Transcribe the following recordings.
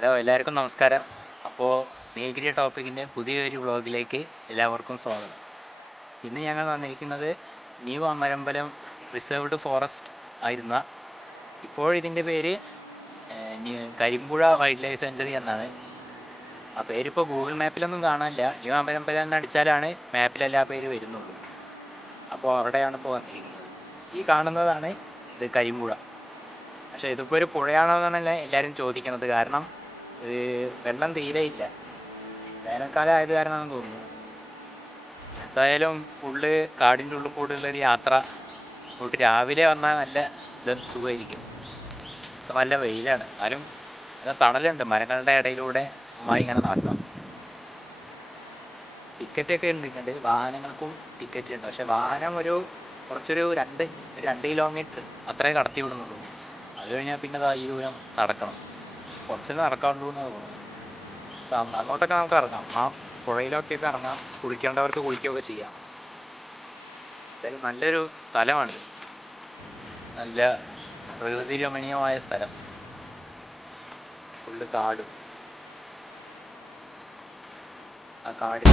Hello, എല്ലാവർക്കും നമസ്കാരം. അപ്പോൾ നീൽഗിരി ടോപ്പിക്കിൻ്റെ പുതിയൊരു വ്ളോഗിലേക്ക് എല്ലാവർക്കും സ്വാഗതം. ഇന്ന് ഞങ്ങൾ വന്നിരിക്കുന്നത് ന്യൂ അമരമ്പലം റിസർവ്ഡ് ഫോറസ്റ്റ് ആയിരുന്ന ഇപ്പോഴിതിൻ്റെ പേര് കരിമ്പുഴ വൈൽഡ് ലൈഫ് സെഞ്ചുറി എന്നാണ്. ആ പേരിപ്പോൾ ഗൂഗിൾ മാപ്പിലൊന്നും കാണാനില്ല. ന്യൂ അമരമ്പലം എന്ന് അടിച്ചാലാണ് മാപ്പിലെല്ലാ പേര് വരുന്നുള്ളൂ. അപ്പോൾ അവിടെയാണ് ഇപ്പോൾ വന്നിരിക്കുന്നത്. ഈ കാണുന്നതാണ് ഇത് കരിമ്പുഴ. പക്ഷേ ഇതിപ്പോൾ ഒരു പുഴയാണോ എന്നാണല്ലേ എല്ലാവരും ചോദിക്കുന്നത്. കാരണം വെള്ളം തീരെ ഇല്ല. വേനൽക്കാലം ആയത് കാരണമാണെന്ന് തോന്നുന്നു. എന്തായാലും ഫുള്ള് കാടിൻ്റെ ഉള്ളിൽ കൂടെയുള്ളൊരു യാത്ര. ഇങ്ങോട്ട് രാവിലെ വന്നാൽ നല്ല സുഖമായിരിക്കും. ഇപ്പം നല്ല വെയിലാണ്, എന്നാലും നല്ല തണലുണ്ട്. മരങ്ങളുടെ ഇടയിലൂടെ സുഖമായി ഇങ്ങനെ നടക്കാം. ടിക്കറ്റൊക്കെ ഉണ്ട്, വാഹനങ്ങൾക്കും ടിക്കറ്റ് ഉണ്ട്. പക്ഷെ വാഹനം കുറച്ചൊരു 2 കിലോമീറ്റർ അത്രേ കടത്തി വിടുന്നുള്ളൂ. അത് കഴിഞ്ഞാൽ പിന്നെ ഈ ദൂരം നടക്കണം. കുറച്ച് നടക്കാനുള്ളൂ എന്നാണ് തോന്നുന്നത്. അങ്ങോട്ടൊക്കെ നമുക്ക് ഇറങ്ങാം. ആ പുഴയിലൊക്കെയൊക്കെ ഇറങ്ങാം. കുളിക്കേണ്ടവർക്ക് കുളിക്കുകയൊക്കെ ചെയ്യാം. എന്തായാലും നല്ലൊരു സ്ഥലമാണിത്. നല്ല പ്രകൃതി രമണീയമായ സ്ഥലം. ഫുള്ള് കാടും ആ കാട്.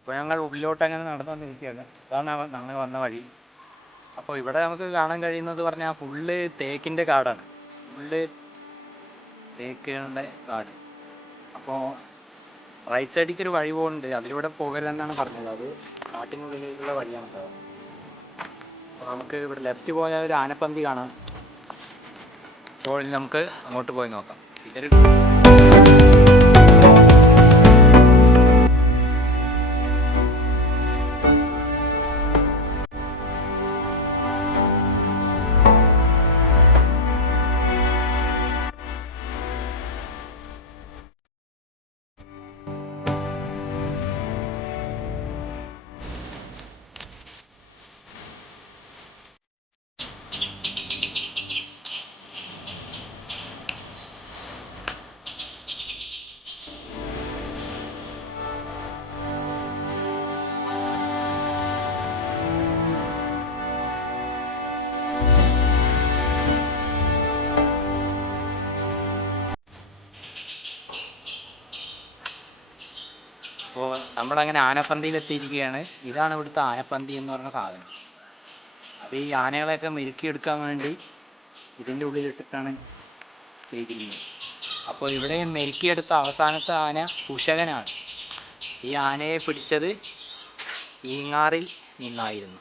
ഇപ്പോൾ ഞങ്ങൾ ഉള്ളിലോട്ട് അങ്ങനെ നടന്നു വന്നിരിക്കുകയാണ്. അതാണ് ഞങ്ങൾ വന്ന വഴി. അപ്പോൾ ഇവിടെ നമുക്ക് കാണാൻ കഴിയുന്നത് പറഞ്ഞാൽ ഫുള്ള് തേക്കിൻ്റെ കാടാണ്. ഫുള്ള് തേക്കുകളുടെ കാട്. അപ്പോൾ റൈറ്റ് സൈഡിലേക്ക് ഒരു വഴി പോകുന്നുണ്ട്. അതിലൂടെ പോകരുതെന്നാണ് പറഞ്ഞത്. അത് കാട്ടിനുള്ളിലേക്കുള്ള വഴിയാണ്. അപ്പോൾ നമുക്ക് ഇവിടെ ലെഫ്റ്റ് പോയാൽ ഒരു ആനപ്പന്തി കാണാം. അപ്പോൾ നമുക്ക് അങ്ങോട്ട് പോയി നോക്കാം. ഇതൊരു അപ്പോൾ നമ്മളങ്ങനെ ആനപ്പന്തിയിലെത്തിയിരിക്കുകയാണ്. ഇതാണ് ഇവിടുത്തെ ആനപ്പന്തി എന്ന് പറഞ്ഞ സാധനം. അപ്പോൾ ഈ ആനകളെയൊക്കെ മെരുക്കിയെടുക്കാൻ വേണ്ടി ഇതിൻ്റെ ഉള്ളിലിട്ടിട്ടാണ് ചെയ്തിരിക്കുന്നത്. അപ്പോൾ ഇവിടെ മെരുക്കിയെടുത്ത അവസാനത്തെ ആന കുശകനാണ്. ഈ ആനയെ പിടിച്ചത് ഈങ്ങാറിൽ നിന്നായിരുന്നു.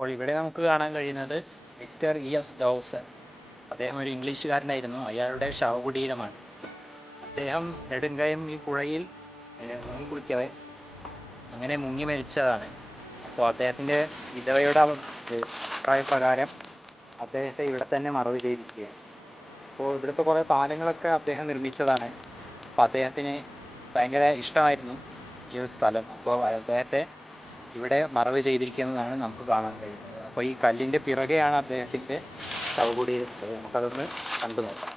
അപ്പോൾ ഇവിടെ നമുക്ക് കാണാൻ കഴിയുന്നത് മിസ്റ്റർ E.S. ഡോസൺ. അദ്ദേഹം ഒരു ഇംഗ്ലീഷുകാരനായിരുന്നു. അയാളുടെ ശവകുടീരമാണ്. അദ്ദേഹം നെടുങ്കയം ഈ പുഴയിൽ മുങ്ങി കുളിക്കവേ അങ്ങനെ മുങ്ങി മരിച്ചതാണ്. അപ്പോൾ അദ്ദേഹത്തിൻ്റെ വിധവയുടെ അഭിപ്രായപ്രകാരം അദ്ദേഹത്തെ ഇവിടെ തന്നെ മറവ് ചെയ്തിരിക്കുകയാണ്. അപ്പോൾ ഇവിടുത്തെ കുറേ പാലങ്ങളൊക്കെ അദ്ദേഹം നിർമ്മിച്ചതാണ്. അപ്പോൾ അദ്ദേഹത്തിന് ഭയങ്കര ഇഷ്ടമായിരുന്നു ഈ ഒരു സ്ഥലം. അപ്പോൾ അദ്ദേഹത്തെ ഇവിടെ മറവ് ചെയ്തിരിക്കുന്നതാണ് നമുക്ക് കാണാൻ കഴിയുന്നത്. അപ്പോൾ ഈ കല്ലിൻ്റെ പിറകെയാണ് അദ്ദേഹത്തിൻ്റെ ശവകുടീരം. നമുക്കതൊന്ന് കണ്ടു നോക്കാം.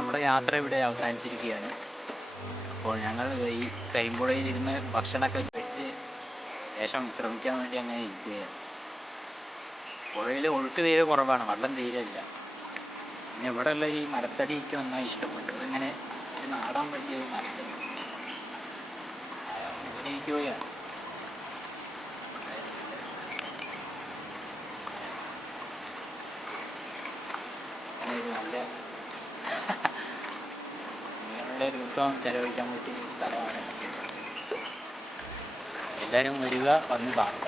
നമ്മുടെ യാത്ര ഇവിടെ അവസാനിച്ചിരിക്കുകയാണ്. അപ്പോൾ ഞങ്ങൾ ഈ കരിമ്പുഴയിലിരുന്ന് ഭക്ഷണമൊക്കെ കഴിച്ച് ശേഷം വിശ്രമിക്കാൻ വേണ്ടി അങ്ങനെ ഇരിക്കുകയാണ്. പുഴയിൽ ഒഴുക്ക് തീരെ കുറവാണ്, വെള്ളം തീരെ ഇല്ല. പിന്നെ ഇവിടെയുള്ള ഈ മരത്തടി എനിക്ക് നന്നായി ഇഷ്ടപ്പെട്ടു. ഇങ്ങനെ നാടാൻ പറ്റിയ ഒരു മരത്തടി ഇരിക്കുകയാണ്. നല്ല ദിവസം ചെലവഴിക്കാൻ പറ്റിയ സ്ഥലമാണ്. എല്ലാവരും വരിക, വന്ന് കാണുക.